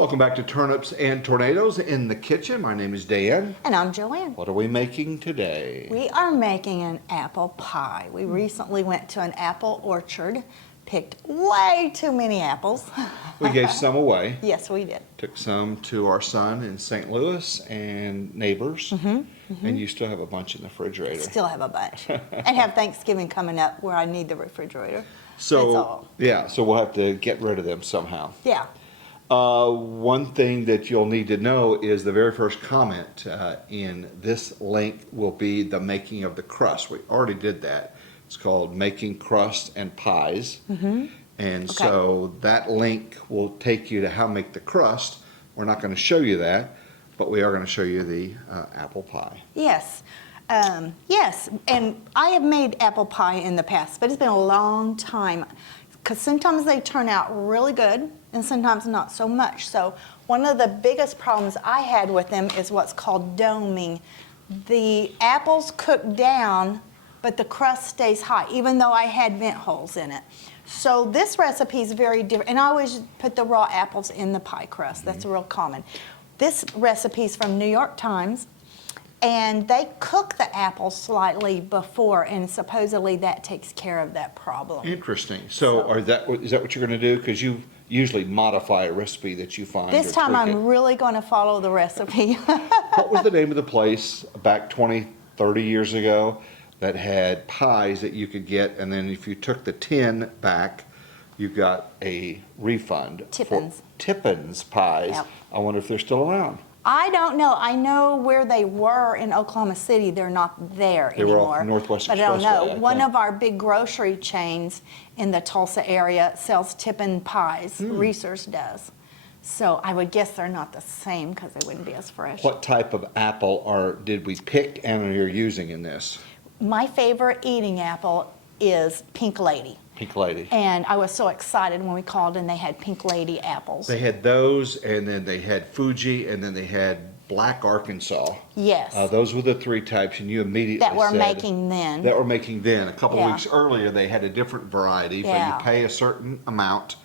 Welcome back to Turnips and Tornadoes in the Kitchen. My name is Dan. And I'm Joanne. What are we making today? We are making an apple pie. We recently went to an apple orchard, picked way too many apples. We gave some away. Yes, we did. Took some to our son in St. Louis and neighbors. And you still have a bunch in the refrigerator. Still have a bunch. And have Thanksgiving coming up where I need the refrigerator. So, that's all. yeah, so we'll have to get rid of them somehow. Yeah. One thing that you'll need to know is the very first comment in this link will be the making of the crust. We already did that. It's called Making Crust and Pies. And so that link will take you to how to make the crust. We're not going to show you that, but we are going to show you the apple pie. Yes. Yes, and I have made apple pie in the past, but it's been a long time because sometimes they turn out really good and sometimes not so much. So one of the biggest problems I had with them is what's called doming. The apples cook down, but the crust stays high, even though I had vent holes in it. So this recipe is very different, and I always put the raw apples in the pie crust. That's real common. This recipe is from New York Times, and they cook the apples slightly before, and supposedly that takes care of that problem. Interesting. So is that what you're going to do? Because you usually modify a recipe that you find. This time I'm really going to follow the recipe. What was the name of the place back 20, 30 years ago that had pies that you could get, and then if you took the tin back, you got a refund? Tippins. Tippins pies. Yep. I wonder if they're still around. I don't know. I know where they were in Oklahoma City. They're not there They were anymore. off Northwest But I don't know. Expressway, I One think. of our big grocery chains in the Tulsa area sells Tippin pies. Reese's does. So I would guess they're not the same because they wouldn't be as fresh. What type of apple did we pick and you're using in this? My favorite eating apple is Pink Lady. Pink Lady. And I was so excited when we called and they had Pink Lady apples. They had those, and then they had Fuji, and then they had Black Arkansas. Yes. Those were the three types, and you immediately that we're said, making then. That we're making then. A couple Yeah. weeks earlier, they had a different variety, Yeah. but you pay a certain amount,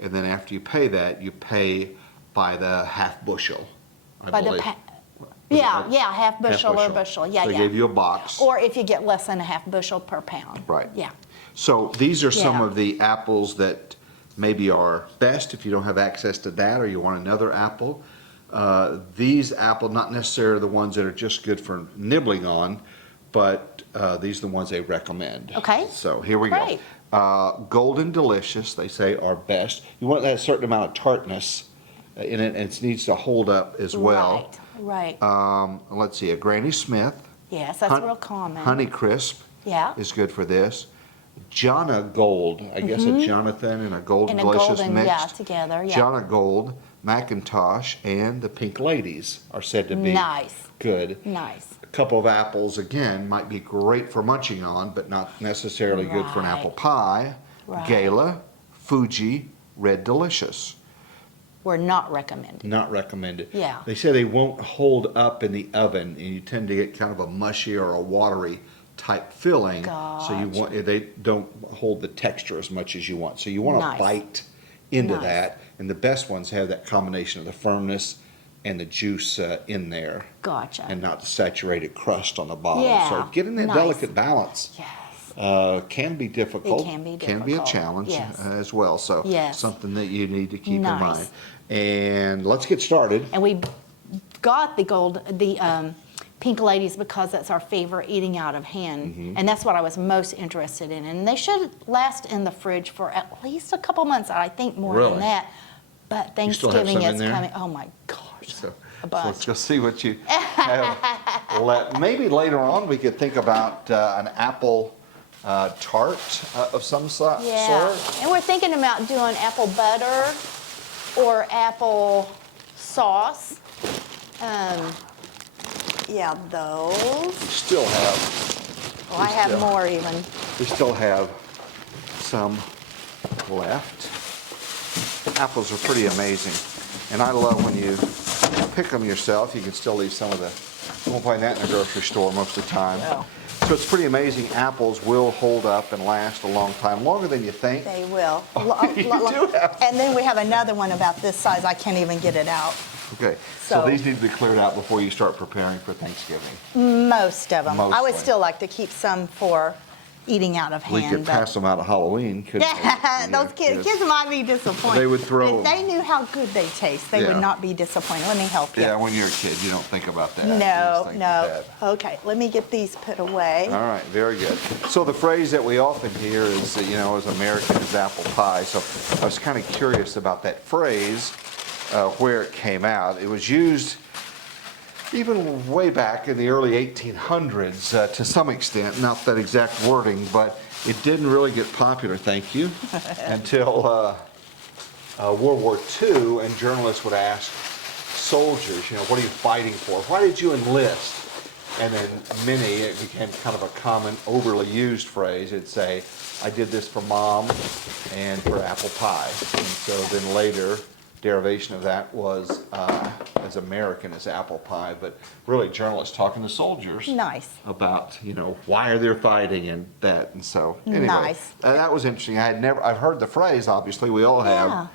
and then after you pay that, you pay by the half bushel, I By the believe. half bushel or bushel. Yeah, so they yeah. gave you a box. Or if you get less than a half bushel per pound. Right. Yeah. So these are some Yeah. of the apples that maybe are best if you don't have access to that or you want another apple. These apples, not necessarily the ones that are just good for nibbling on, but these are the ones they recommend. Okay. So here we Great. go. Golden Delicious, they say, are best. You want that certain amount of tartness in it, and it needs to hold up as well. Right. Let's see, a Granny Smith. Yes, that's real common. Honey Crisp Yeah. is good for this. Jana Gold, I guess a Jonathan and a Golden And a Delicious golden, mixed. yeah, together, yeah. Jana Gold, Macintosh, and the Pink Ladies are said to be Nice. good. Nice. A couple of apples, again, might be great for munching on, but not necessarily good for an Right. apple pie. Right. Gala, Fuji, Red Delicious. We're not recommended. Not recommended. Yeah. They say they won't hold up in the oven, and you tend to get kind of a mushy or a watery type filling. So you want they don't hold the texture as much as you want. So you want to Nice. bite into Nice. that, and the best ones have that combination of the firmness and the juice in there, Gotcha. and not the saturated crust on the bottom. Yeah, So getting that nice. delicate balance Yes. can be difficult. It can be Can be a difficult, challenge yes. As well. So Yes. something that you need to keep Nice. in mind. And let's get started. And we got the Pink Ladies because that's our favorite eating out of hand. And that's what I was most interested in. And they should last in the fridge for at least a couple months. I think more Really? than that. But You still have Thanksgiving some in is there? coming. Oh my gosh. So, A bunch. let's go see what you have. Maybe later on we could think about an apple tart of some sort. And we're thinking about doing apple butter or apple sauce. Yeah, those. We still have. Oh, I have still- more even. We still have some left. Apples are pretty amazing, and I love when you pick them yourself. You can still leave some of the. You won't find that in the grocery store most of the time. No. So it's pretty amazing. Apples will hold up and last a long time, longer than you think. They will. You do have. And then we have another one about this size. I can't even get it out. Okay, so So- these need to be cleared out before you start preparing for Thanksgiving. Most of them. I would Mostly. still like to keep some for eating out of We hand. could but- pass them out at Halloween, couldn't we? Yeah, those kids might be disappointed. They would throw- If they knew how good they taste, they Yeah. would not be disappointed. Let me help you. Yeah, when you're a kid, you don't think about that. You No, just think no. of that. Okay, let me get these put away. All right, very good. So the phrase that we often hear is, as American as apple pie. So I was kind of curious about that phrase, where it came out. It was used even way back in the early 1800s to some extent, not that exact wording, but it didn't really get popular, thank you, until World War II, and journalists would ask soldiers, what are you fighting for? Why did you enlist? And then it became kind of a common, overly used phrase. It'd say, I did this for Mom and for apple pie. And so then later, derivation of that was as American as apple pie, but really journalists talking to soldiers Nice. about, why they're fighting and that. And so anyway, Nice. that was interesting. I've heard the phrase, obviously, we all have, Yeah.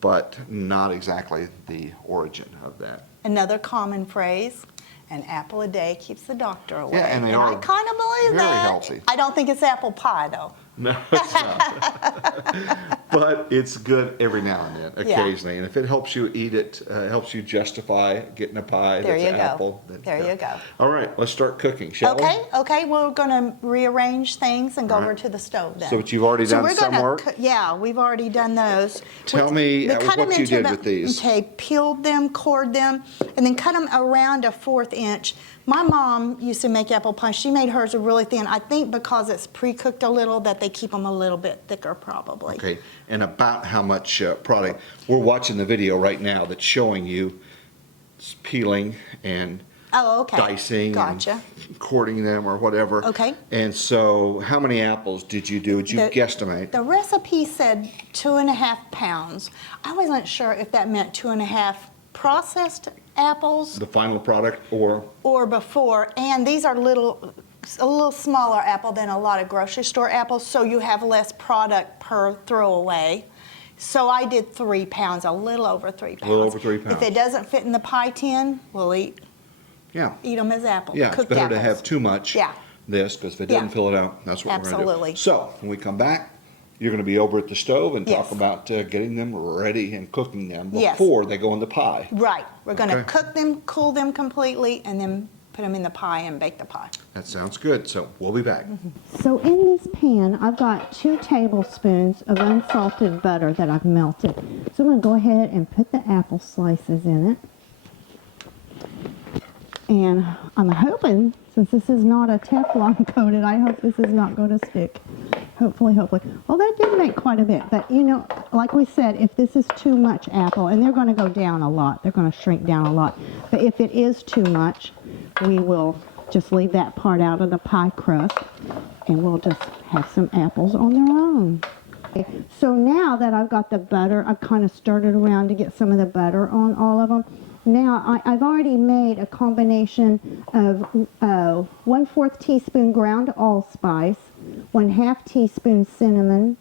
but not exactly the origin of that. Another common phrase, an apple a day keeps the doctor away. Yeah, and they are I kind of believe very that. healthy. I don't think it's apple pie, though. No, it's not. But it's good every now and then, Yeah. occasionally. And if it helps you eat it, helps you justify getting a pie There that's you an go. apple. There you go. All right, let's start cooking, shall we? Okay, we're going to rearrange things and go All over right. to the stove then. So but you've already done we're some gonna work? Yeah, we've already done those. Tell me We cut what them you into did with these. Okay, peeled them, cored them, and then cut them around a 1/4 inch. My mom used to make apple pie. She made hers really thin. I think because it's pre-cooked a little that they keep them a little bit thicker probably. Okay, and about how much product? We're watching the video right now that's showing you peeling and Oh, okay. dicing Gotcha. and cording them or whatever. Okay. And so how many apples did you do? Did you guesstimate? The recipe said 2.5 pounds. I wasn't sure if that meant 2.5 processed apples The final product or? or before. And these are a little smaller apple than a lot of grocery store apples, so you have less product per throwaway. So I did 3 pounds, a little over 3 pounds. A little over 3 pounds. If it doesn't fit in the pie tin, we'll eat Yeah. them as apples. Yeah, it's cooked better apples. to have too much Yeah. this, because if it doesn't Yeah. fill it out, that's what we're going to do. Absolutely. So when we come back, you're going to be over at the stove and talk Yes. about getting them ready and cooking them Yes. before they go in the pie. Right. We're going to Okay. cook them, cool them completely, and then put them in the pie and bake the pie. That sounds good. So we'll be back. So in this pan, I've got 2 tablespoons of unsalted butter that I've melted. So I'm going to go ahead and put the apple slices in it. And I'm hoping, since this is not a Teflon coated, I hope this is not going to stick. Hopefully. Well, that did make quite a bit. But, like we said, if this is too much apple, and they're going to go down a lot, they're going to shrink down a lot. But if it is too much, we will just leave that part out of the pie crust, and we'll just have some apples on their own. Okay, so now that I've got the butter, I've kind of stirred it around to get some of the butter on all of them. Now, I've already made a combination of 1/4 teaspoon ground allspice, 1/2 teaspoon cinnamon,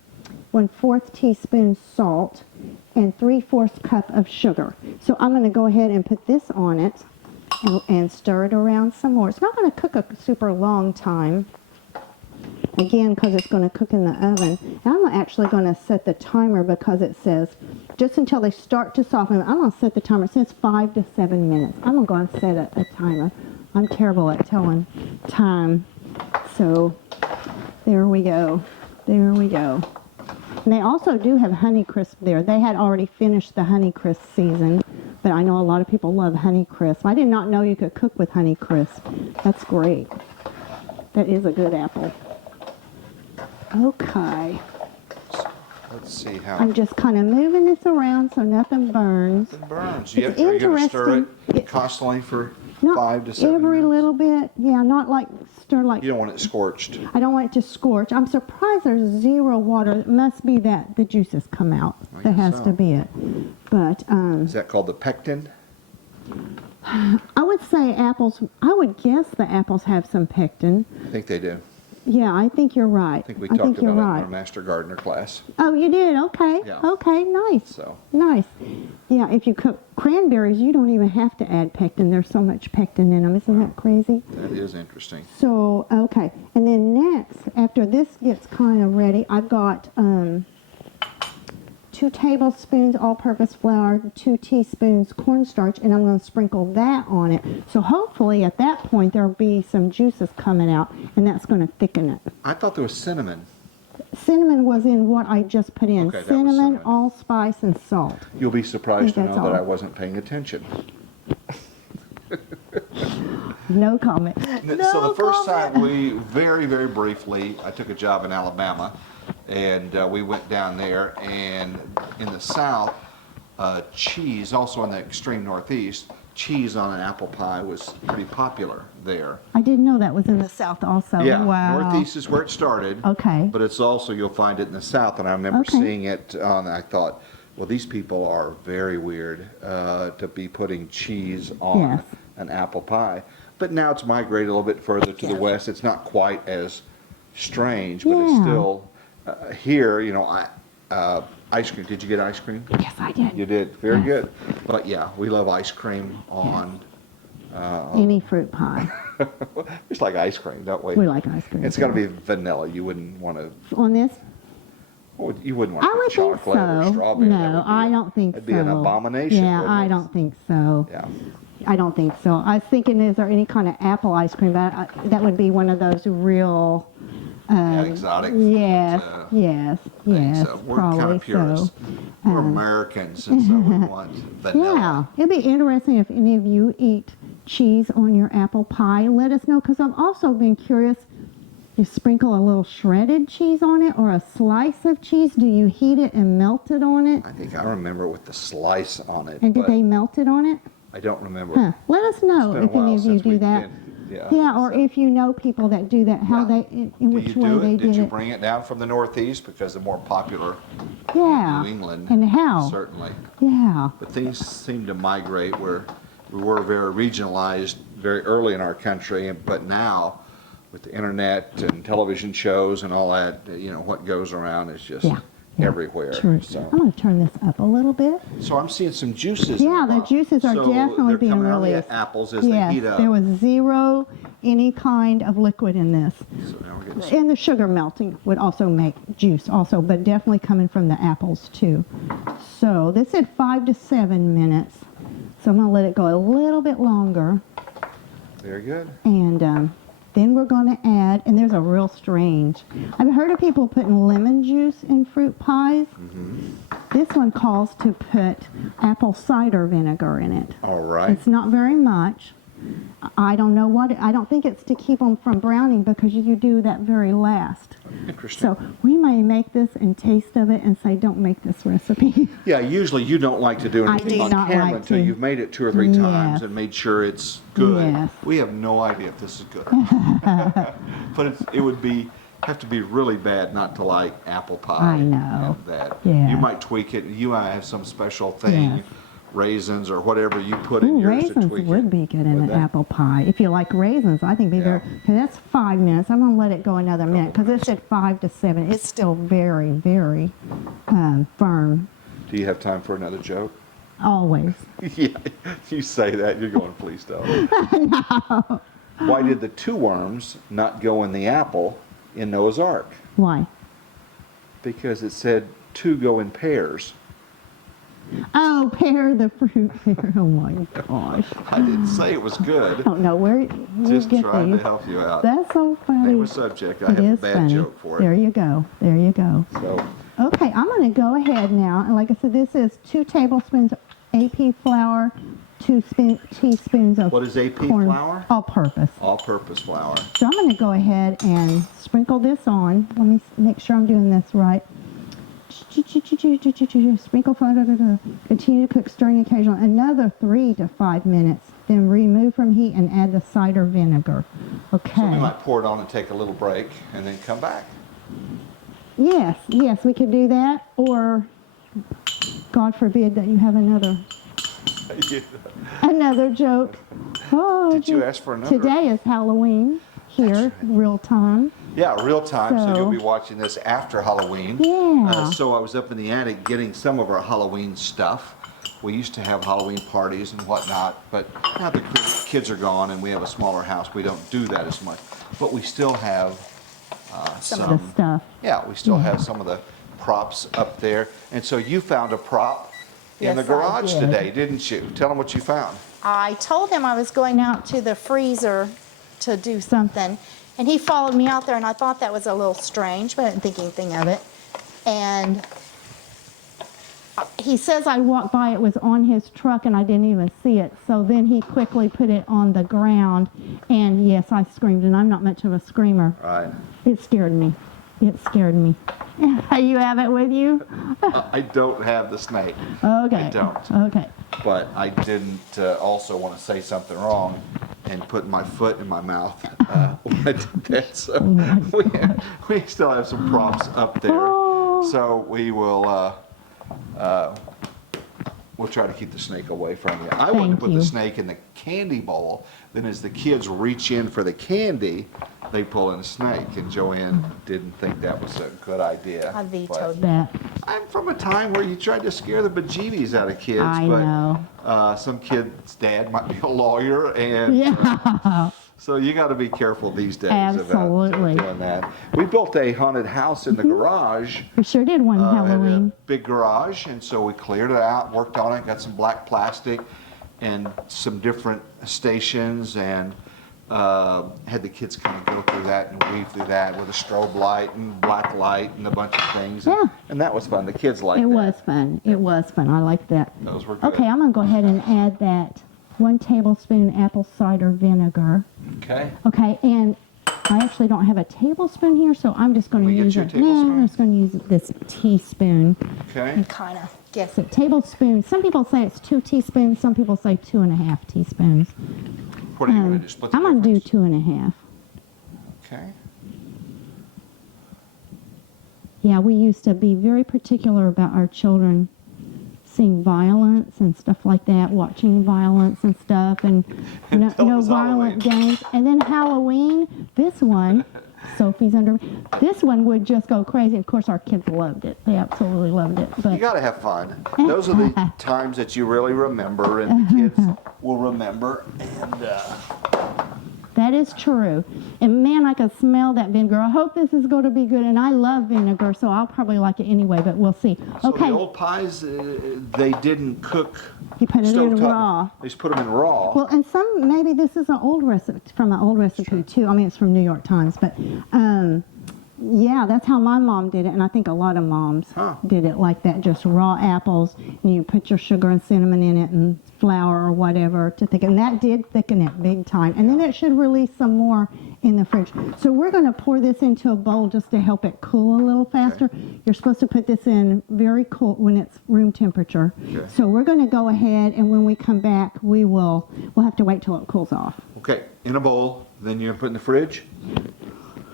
1/4 teaspoon salt, and 3/4 cup of sugar. So I'm going to go ahead and put this on it and stir it around some more. It's not going to cook a super long time, again, because it's going to cook in the oven. And I'm actually going to set the timer because it says just until they start to soften. I'm going to set the timer. It says 5 to 7 minutes. I'm going to set a timer. I'm terrible at telling time. So there we go. There we go. And they also do have Honeycrisp there. They had already finished the Honeycrisp season, but I know a lot of people love Honeycrisp. I did not know you could cook with Honeycrisp. That's great. That is a good apple. Okay. Let's see how I'm just kind of moving this around so nothing burns. it burns. It's Are you going to stir interesting. it constantly for Not 5 to 7 every minutes? little bit. Yeah, not like stir like. You don't want it scorched. I don't want it to scorch. I'm surprised there's 0 water. It must be that the juices come out. I That guess has so. to be it. But Is that called the pectin? I would say apples, I would guess the apples have some pectin. I think they do. Yeah, I think you're right. I think we talked about it you're in right. our Master Gardener class. Oh, you did? Okay. Yeah. Okay, nice. So. Nice. Yeah, if you cook cranberries, you don't even have to add pectin. There's so much pectin in them. Isn't that crazy? That is interesting. So, okay. And then next, after this gets kind of ready, I've got 2 tablespoons all-purpose flour, 2 teaspoons cornstarch, and I'm going to sprinkle that on it. So hopefully at that point there'll be some juices coming out, and that's going to thicken it. I thought there was cinnamon. Cinnamon was in what I just put in. Okay, that was Cinnamon, cinnamon. allspice, and salt. You'll be surprised to That's know that all. I wasn't paying attention. No comment. So the first time we very, very briefly, I took a job in Alabama, and we went down there, and in the South, cheese, also in the extreme Northeast, cheese on an apple pie was pretty popular there. I didn't know that was in the South also. Yeah, Wow. Northeast is where it started. Okay. But it's also, you'll find it in the South, and I remember Okay. seeing it on, I thought, well, these people are very weird to be putting cheese on Yes. an apple pie. But now it's migrated a little bit further to the Yes. west. It's not quite as strange, but it's Yeah. still, here, ice cream. Did you get ice cream? Yes, I did. You did, very Yes. good. But yeah, we love ice cream on, Any fruit pie. just like ice cream, don't we? We like ice cream. It's got to be vanilla. You wouldn't want to. On this? You wouldn't want I to would put think chocolate or so. strawberry. That No, would be I don't think so. That'd be an abomination. Yeah, wouldn't I it? don't think so. Yeah. I don't think so. I was thinking, is there any kind of apple ice cream? But that would be one of those real. Exotic. Yes, yes, things. yes. We're kind probably of purists. so. We're Americans, and so we want vanilla. Yeah, it'd be interesting if any of you eat cheese on your apple pie. Let us know, because I've also been curious. You sprinkle a little shredded cheese on it or a slice of cheese. Do you heat it and melt it on it? I think I remember with the slice on it, And did but they melt it on it? I don't remember. Huh. Let us know It's been a if any while of you since do we've that. been- Yeah, or so- if you know people that do that, how Yeah. they, in Do which you way do they it? did Did you it. bring it down from the Northeast because they're more popular Yeah. in New England? And how? Certainly. Yeah. But things seem to migrate where we were very regionalized very early in our country, but now with the internet and television shows and all that, what goes around is just Yeah. everywhere. True. So, I'm going to turn this up a little bit. so I'm seeing some juices. Yeah, in the bottom. juices are So definitely they're being coming out of the released. apples as they Yes, heat up. there was zero any kind of liquid in this. So now we're getting some, And the sugar melting would also make juice also, but definitely coming from the apples too. So this said 5 to 7 minutes. So I'm going to let it go a little bit longer. very good. And then we're going to add, and there's a real strange, I've heard of people putting lemon juice in fruit pies. This one calls to put apple cider vinegar in it. All right. It's not very much. I don't know what, I don't think it's to keep them from browning because you do that very last. Interesting. So we may make this and taste of it and say, don't make this recipe. Yeah, usually you don't like to do I anything do on not camera like until to. you've made it 2 or 3 times Yes. and made sure it's good. Yes. We have no idea if this is good. But it would have to be really bad not to like apple pie. I know. And that. Yeah. You might tweak it. You might have some special thing, Yes. raisins or whatever you put in Ooh, yours to raisins tweak would it. be good in Would an they? apple pie. If you like raisins, I think be very, Yeah. okay, that's 5 minutes. I'm going to let it go another minute because it said 5 to 7. It's still very, very firm, Do you have time for another joke? always. Yeah, you say that, you're going, please don't. No. Why did the 2 worms not go in the apple in Noah's Ark? Why? Because it said 2 go in pairs. Oh, pear the fruit pear. Oh my gosh. I didn't say it was good. I don't know where you Just get trying to these. help you out. That's so funny. Name a subject. I It have a is bad funny. joke for There it. you go. There you go. So, Okay, I'm going to go ahead now, and like I said, this is 2 tablespoons AP flour, 2 teaspoons of what is AP corn, flour? all-purpose. All-purpose flour. So I'm going to go ahead and sprinkle this on. Let me make sure I'm doing this right. Sprinkle flour. Continue to cook, stirring occasionally. Another 3 to 5 minutes. Then remove from heat and add the cider vinegar. Okay. So we might pour it on and take a little break and then come back. Yes, we could do that, or God forbid that you have another Another joke. Oh, Did you ask for another? Today is Halloween here, real time. Yeah, real time, so So- you'll be watching this after Halloween. Yeah. So I was up in the attic getting some of our Halloween stuff. We used to have Halloween parties and whatnot, but now the kids are gone and we have a smaller house. We don't do that as much. But we still have Some of the stuff. Yeah, we still have some of the props up there. And so you found a prop in the Yes, I garage did. today, didn't you? Tell them what you found. I told him I was going out to the freezer to do something, and he followed me out there, and I thought that was a little strange, but I didn't think anything of it. And He says I walked by, it was on his truck, and I didn't even see it. So then he quickly put it on the ground, and yes, I screamed, and I'm not much of a screamer. Right. It scared me. It scared me. You have it with you? I don't have the snake. Okay. I don't. Okay. But I didn't also want to say something wrong and put my foot in my mouth when I did that. So we still have some props up there. Oh. So we will we'll try to keep the snake away from you. I wanted to Thank put you. the snake in the candy bowl. Then as the kids reach in for the candy, they pull in a snake. And Joanne didn't think that was a good idea. I vetoed But That. I'm from a time where you tried to scare the bejeebies out of kids. I but, know. some kid's dad might be a lawyer, and Yeah. so you got to be careful these days Absolutely. about doing that. We built a haunted house in the garage. We sure did one Had Halloween. a big garage, and so we cleared it out, worked on it, got some black plastic and some different stations, and had the kids kind of go through that and weave through that with a strobe light and black light and a bunch of things. Yeah. And that was fun. The kids liked It that. was fun. It was fun. I liked that. Those were good. Okay, I'm going to go ahead and add that 1 tablespoon apple cider vinegar. Okay. Okay, and I actually don't have a tablespoon here, so I'm just going to Can we get use you a it. No, tablespoon? I'm just going to use this teaspoon. Okay. and kind of guess So it. tablespoon. Some people say it's 2 teaspoons. Some people say 2.5 teaspoons. What are you going to do? Split the I'm going to do difference? 2.5. Okay. Yeah, we used to be very particular about our children seeing violence and stuff like that, watching violence and stuff, and no, Until it no was violent Halloween. games. And then Halloween, this one, Sophie's under, this one would just go crazy. Of course, our kids loved it. They absolutely loved it. You But got to have fun. Those are the times that you really remember, and the kids will remember. And that is true. And man, I can smell that vinegar. I hope this is going to be good. And I love vinegar, so I'll probably like it anyway, but we'll see. so Okay. the old pies, they didn't cook. You put it in stovetop. raw. They just put them in raw. Well, and some, maybe this is an old recipe, from an old recipe too. I mean, it's from New York Times, but yeah, that's how my mom did it, and I think a lot of moms Huh. did it like that, just raw apples, and you put your sugar and cinnamon in it and flour or whatever to thicken. That did thicken it big time, and then it should release some more in the fridge. So we're going to pour this into a bowl just to help it cool a little faster. You're supposed to put this in very cool when it's room temperature. Okay. So we're going to go ahead, and when we come back, we'll have to wait till it cools off. Okay, in a bowl. Then you're gonna put in the fridge.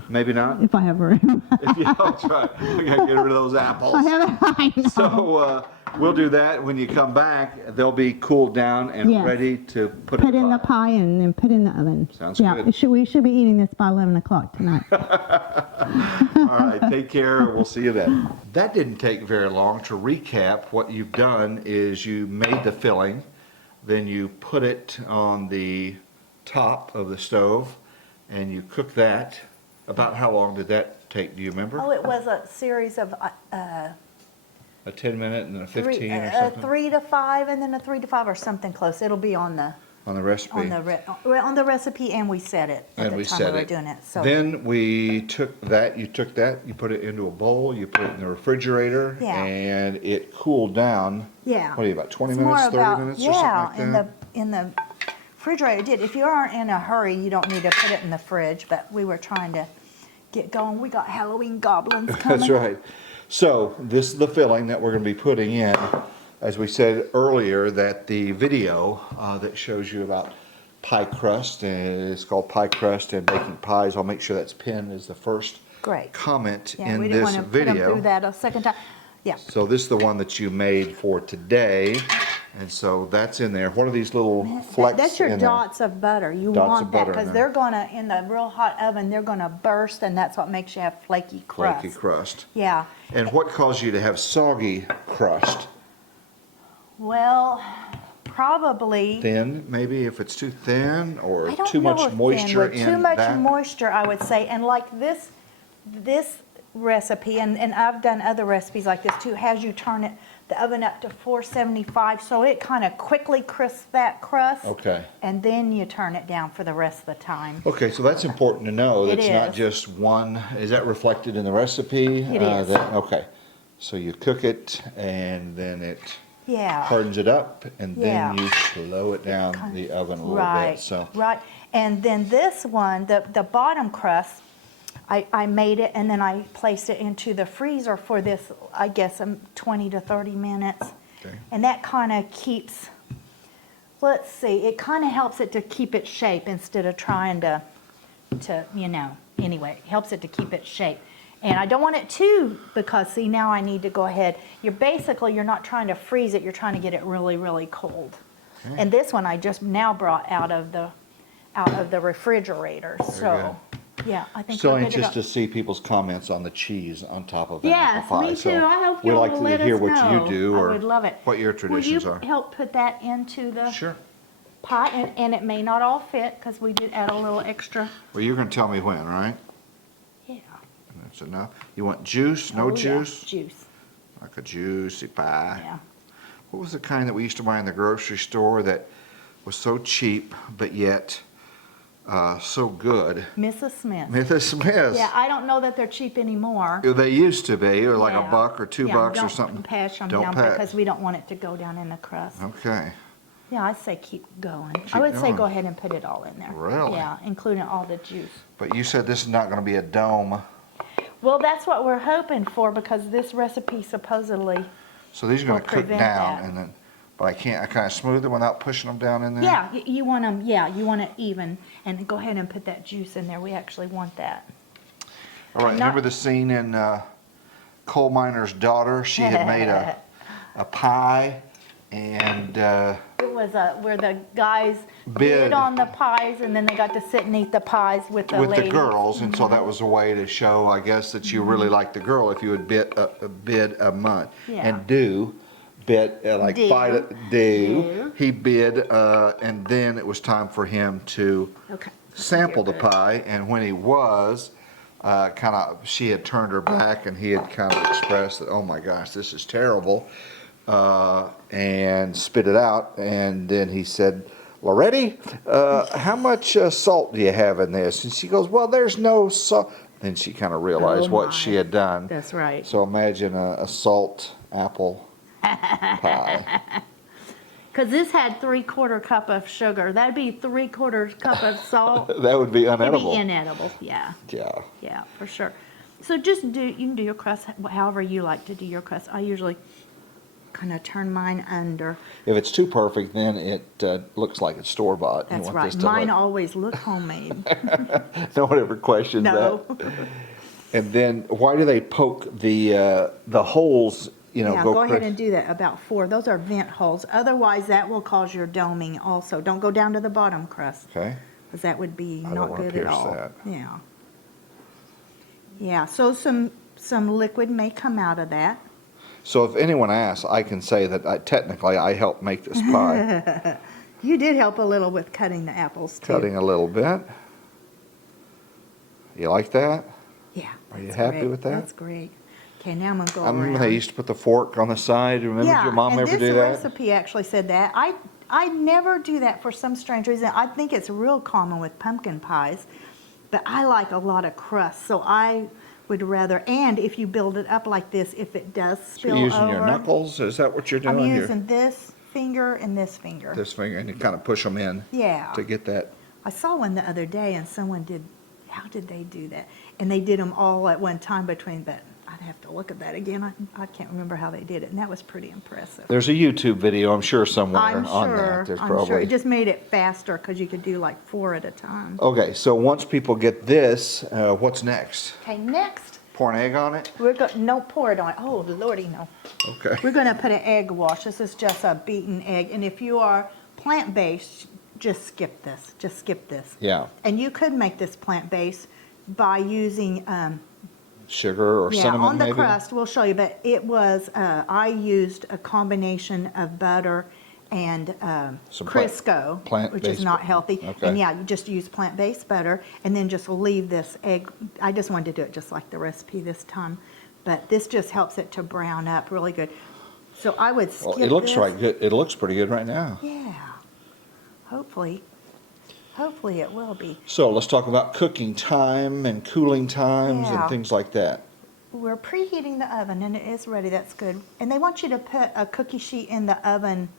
Maybe not. If I have room. If you don't try, we gotta get rid of those apples. I haven't. I know. So we'll do that. When you come back, they'll be cooled down and Yes. ready to put Put in in the pie. pie and then put in the oven. Sounds yeah, good. we should be eating this by 11 o'clock tonight. All right, take care. We'll see you then. That didn't take very long. To recap, what you've done is you made the filling, then you put it on the top of the stove, and you cook that. About how long did that take? Do you remember? Oh, it was a series of A 10-minute and then a 15 three, or something 3 to 5, and then a 3 to 5 or something close. It'll be on the on the recipe. on the recipe, and we set it at And the we time set we were it. doing it. So Then we took that, you put it into a bowl, you put it in the refrigerator, Yeah. and it cooled down. yeah, What are you, about 20 It's minutes, more 30 about- minutes yeah, or something like that? in the refrigerator it did. If you aren't in a hurry, you don't need to put it in the fridge. But we were trying to get going. We got Halloween goblins coming. That's right. So this is the filling that we're going to be putting in. As we said earlier, that the video that shows you about pie crust, and it's called Pie Crust and Baking Pies. I'll make sure that's pinned as the first Great. comment Yeah, in we didn't this want to put them video. through that a second time. Yeah. So this is the one that you made for today, And so that's in there. What are these little flecks That's your in there? dots of butter. You Dots want of that butter in because there. they're gonna, in the real hot oven, they're gonna burst, and that's what makes you have flaky crust. Flaky crust. Yeah. And what caused you to have soggy crust? Well, probably. Thin, maybe, if it's too thin, or I don't too know much if thin, moisture but in too much that? moisture, I would say. And like this recipe, and I've done other recipes like this too, has you turn the oven up to 475, so it kind of quickly crisps that crust. Okay. And then you turn it down for the rest of the time. Okay, so that's important to know. It It's not is. just one. Is that reflected in the recipe? It is. Okay. So you cook it, and then it Yeah. hardens it up, and then Yeah. you slow it down the oven a little Right, bit. So right. And then this one, the bottom crust, I made it and then I placed it into the freezer for this, I guess, 20 to 30 minutes. Okay. And that kind of keeps, let's see, it kind of helps it to keep its shape instead of trying to, anyway, it helps it to keep its shape. And I don't want it too, because see, now I need to go ahead. You're not trying to freeze it, you're trying to get it really, really cold. Okay. And this one I just now brought out of the refrigerator, so, yeah, I think still we're good to anxious go. to see people's comments on the cheese on top of that Yes, apple pie. me So too. I hope we'd y'all like will to let hear us what know. you do, I or would love it. what your traditions Will are. you help put that into the Sure. pie? And it may not all fit, because we did add a little extra. Well, you're going to tell me when, right? Yeah. That's enough. You want juice? No Oh, yeah, juice? Juice, Like a juicy pie. yeah. What was the kind that we used to buy in the grocery store that was so cheap but yet so good? Mrs. Smith. Mrs. Smith. Yeah, I don't know that they're cheap anymore. They used to be, or like Yeah. $1 or $2 Yeah, or something. Don't pass them Don't down pass. because we don't want it to go down in the crust. Okay. Yeah, I'd say keep going. Keep I would say going. go ahead and put it all in there. Really? Yeah, including all the juice. But you said this is not going to be a dome. Well, that's what we're hoping for because this recipe supposedly, So these are going Will to cook prevent down, that. and then, but I kind of smooth it without pushing them down in there? yeah, you want them, yeah, you want it even. And go ahead and put that juice in there. We actually want that. All right, And not- remember the scene in Coal Miner's Daughter? She had made a pie, and It was where the guys Bid. bid on the pies and then they got to sit and eat the pies with the with ladies. the girls, and so that was a way to show, I guess, that you really liked the girl if you would bid a month. Yeah. And bid like Do. fight do. Do. He bid, and then it was time for him to Okay. sample the pie, and when he was, she had turned her back, and he had kind of expressed that, oh my gosh, this is terrible, and spit it out, and then he said, Loretti, how much salt do you have in this? And she goes, well, there's no salt. Then she kind of realized Oh, what my. she had done. That's right. So imagine a salt apple pie. Because this had 3/4 cup of sugar. That'd be 3/4 cup of salt. That would be It'd unedible. be inedible, yeah. Yeah. Yeah, for sure. So you can do your crust however you like to do your crust. I usually kind of turn mine under. If it's too perfect, then it looks like it's store-bought. You That's want right. this to Mine look- always look homemade. No one ever questions No. that. And then why do they poke the holes? Yeah, go go ahead cra- and do that, about 4. Those are vent holes. Otherwise, that will cause your doming also. Don't go down to the bottom crust, Okay. because that would be I don't not wanna good at pierce all. that. Yeah. Yeah, so some liquid may come out of that. So if anyone asks, I can say that technically I helped make this pie, You did help a little with cutting the apples, too. cutting a little bit. You like that? Yeah. Are you that's happy great. with that? That's great. Okay, now I'm going to go I remember around. they used to put the fork on the side. Remember Yeah, your mom and ever this do that? recipe actually said that. I never do that for some strange reason. I think it's real common with pumpkin pies, but I like a lot of crust, so I would rather, and if you build it up like this, if it does So spill you're using over. your knuckles? Is that what you're doing I'm here? using this finger and this finger. This finger, and you kind of push them in Yeah. to get that. I saw one the other day and someone did, how did they do that? And they did them all at one time between, but I'd have to look at that again. I can't remember how they did it, and that was pretty impressive. There's a YouTube video, I'm sure, somewhere I'm on sure, that. There's I'm sure. probably. It just made it faster because you could do like 4 at a time. Okay, so once people get this, what's next? Okay, next, Pour an egg on it? No, pour it on. Oh, Lordy, no. Okay. We're going to put an egg wash. This is just a beaten egg. And if you are plant-based, just skip this. Just skip this. Yeah. And you could make this plant-based by using, Sugar or cinnamon, on the maybe? crust, we'll show you, but it was, I used a combination of butter and Some Crisco, which plant-based is not butter. healthy. Okay. And yeah, you just use plant-based butter and then just leave this egg. I just wanted to do it just like the recipe this time, but this just helps it to brown up really good. So I would skip Well, it looks this. right good. It looks pretty good right now. Yeah, hopefully it will be. So let's talk about cooking time and cooling times Yeah. and things like that. We're preheating the oven and it is ready, that's good. And they want you to put a cookie sheet in the oven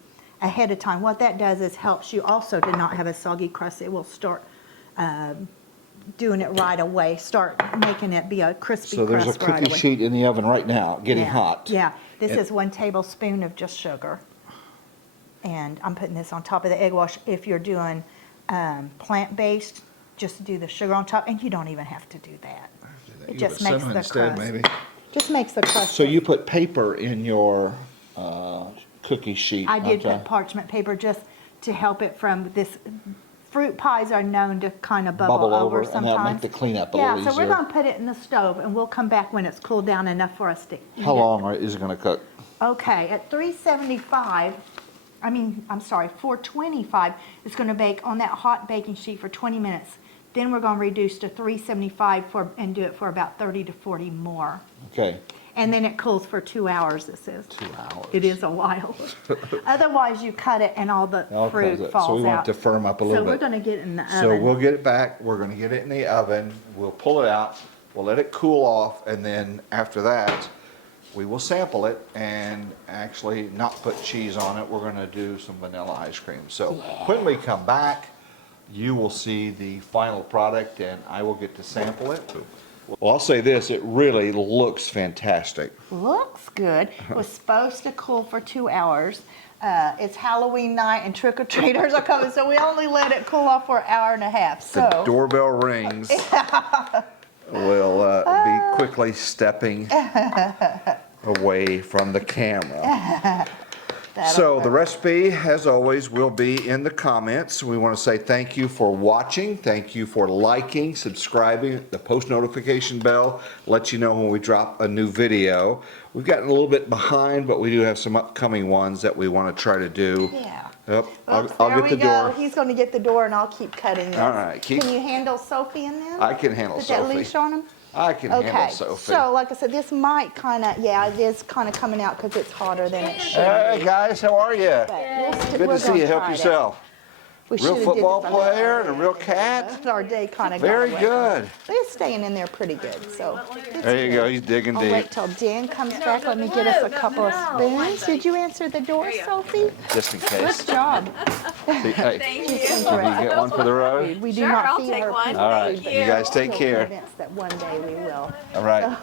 ahead of time. What that does is helps you also to not have a soggy crust. It will start doing it right away, start making it be a crispy So there's a crust right cookie away. sheet in the oven right now, getting Yeah, hot. Yeah, this And- is 1 tablespoon of just sugar. And I'm putting this on top of the egg wash. If you're doing plant-based, just do the sugar on top, and you don't even have to do that. It You just put makes cinnamon the instead, crust. maybe. Just makes the crust. So you put paper in your cookie sheet. I did okay. put parchment paper just to help it from this. Fruit pies are known to kind of bubble over and sometimes. that'll make the cleanup a Yeah, little so we're easier. gonna put it in the stove and we'll come back when it's cooled down enough for us to eat How it. long is it going to cook? Okay, at 375, I'm sorry, 425, it's gonna bake on that hot baking sheet for 20 minutes. Then we're gonna reduce to 375 and do it for about 30 to 40 more. Okay. And then it cools for 2 hours, this is. 2 hours. It is a while. Otherwise, you cut it and all the All fruit close it. falls out. So we want it to firm up a little So we're bit. gonna get it in the oven. So we'll get it back, we're gonna get it in the oven, we'll pull it out, we'll let it cool off, and then after that, we will sample it and actually not put cheese on it, we're gonna do some vanilla ice cream. So when we come back, you will see the final product and I will get to sample it. Well, I'll say this, it really looks fantastic. Looks good. It was supposed to cool for 2 hours. It's Halloween night and trick-or-treaters are coming, so we only let it cool off for an hour and a half, The so. doorbell rings. We'll be quickly stepping away from the camera. So the recipe, as always, will be in the comments. We want to say thank you for watching. Thank you for liking, subscribing, the post notification bell lets you know when we drop a new video. We've gotten a little bit behind, but we do have some upcoming ones that we want to try to do. Yeah. Yep, Oops, I'll there get the we go. door. He's gonna get the door and I'll keep cutting this. All right, keep- Can you handle Sophie in this? I can handle Put that Sophie. leash on him? I can handle Okay, Sophie. so like I said, this might kind of, yeah, it is kind of coming out because it's hotter than it should Hey be. guys, how are you? But we're Good to see you. gonna Help try it. yourself. We Real should've did football this a little player and a earlier. real cat. Our day kind of Very good. But it's staying in there pretty good, so. it's There you good. go. He's digging I'll deep. wait till Dan comes back. Let me get us a couple of spoons. Did you answer the door, Sophie? Just in case. Good job. See, hey, Thank She's you. did you get one for the road? We do Sure, not I'll feed take her one. people All right. food, You but guys take we're care. convinced that one day we will. All right.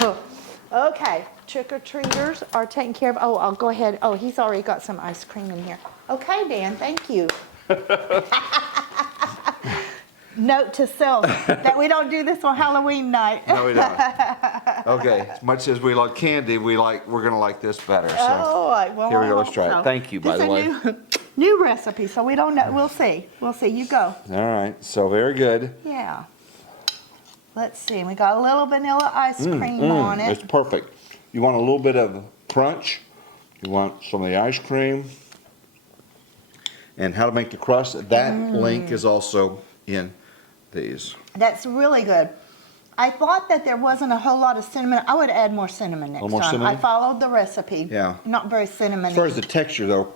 Okay, trick-or-treaters are taken care of. Oh, I'll go ahead. Oh, he's already got some ice cream in here. Okay, Dan, thank you. Note to self that we don't do this on Halloween night. No, we don't. Okay. As much as we like candy, we're gonna like this better. So All right, well, here we I go. hope Let's try so. it. Thank you, by This the way. is a new recipe, so we don't know. We'll see. We'll see. You go. All right. So very good. Yeah. Let's see. We got a little vanilla ice cream on it. It's perfect. You want a little bit of crunch. You want some of the ice cream. And how to make the crust. That link is also in these. That's really good. I thought that there wasn't a whole lot of cinnamon. I would add more cinnamon next little more time. cinnamon? I followed the recipe. Yeah. Not very cinnamon. As far as the texture though,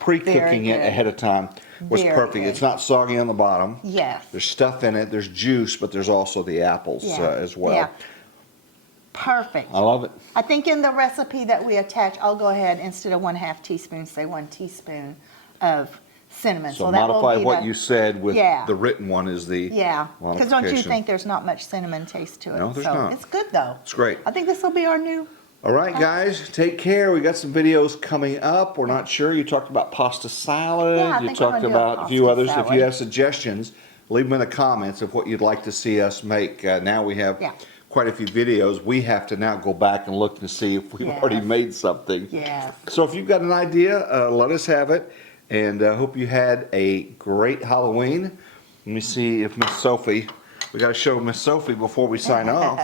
pre-cooking Very it good. ahead of time was Very perfect. good. It's not soggy on the bottom. Yes. There's stuff in it. There's juice, but there's also the apples as well. Yeah. Perfect. I love it. I think in the recipe that we attach, I'll go ahead instead of 1/2 teaspoon, say 1 teaspoon of cinnamon. So that will modify be what the- you said with Yeah. the written one is the Yeah, because don't you modification. think there's not much cinnamon taste to it? No, there's so not. It's good though. It's great. I think this will be our new. All right, guys, take care. We got some videos coming up. We're not sure. You talked about pasta salad. Yeah, I You think we're talked gonna do a about a few pasta others. If salad. you have suggestions, leave them in the comments of what you'd like to see us make. Now we have Yeah. quite a few videos, we have to now go back and look to see if we've already Yes. made something. Yes. So if you've got an idea, let us have it. And I hope you had a great Halloween. Let me see if Miss Sophie, we got to show Miss Sophie before we sign off.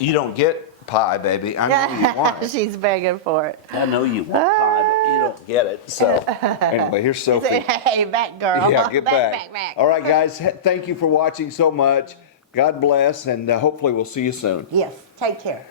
You don't get pie, baby. I know you want it. She's begging for it. I know you want pie, but you don't get it. So anyway, here's Sophie. Hey, back girl. Yeah, get back. Back. All right, guys, thank you for watching so much. God bless, and hopefully we'll see you soon. Yes, take care.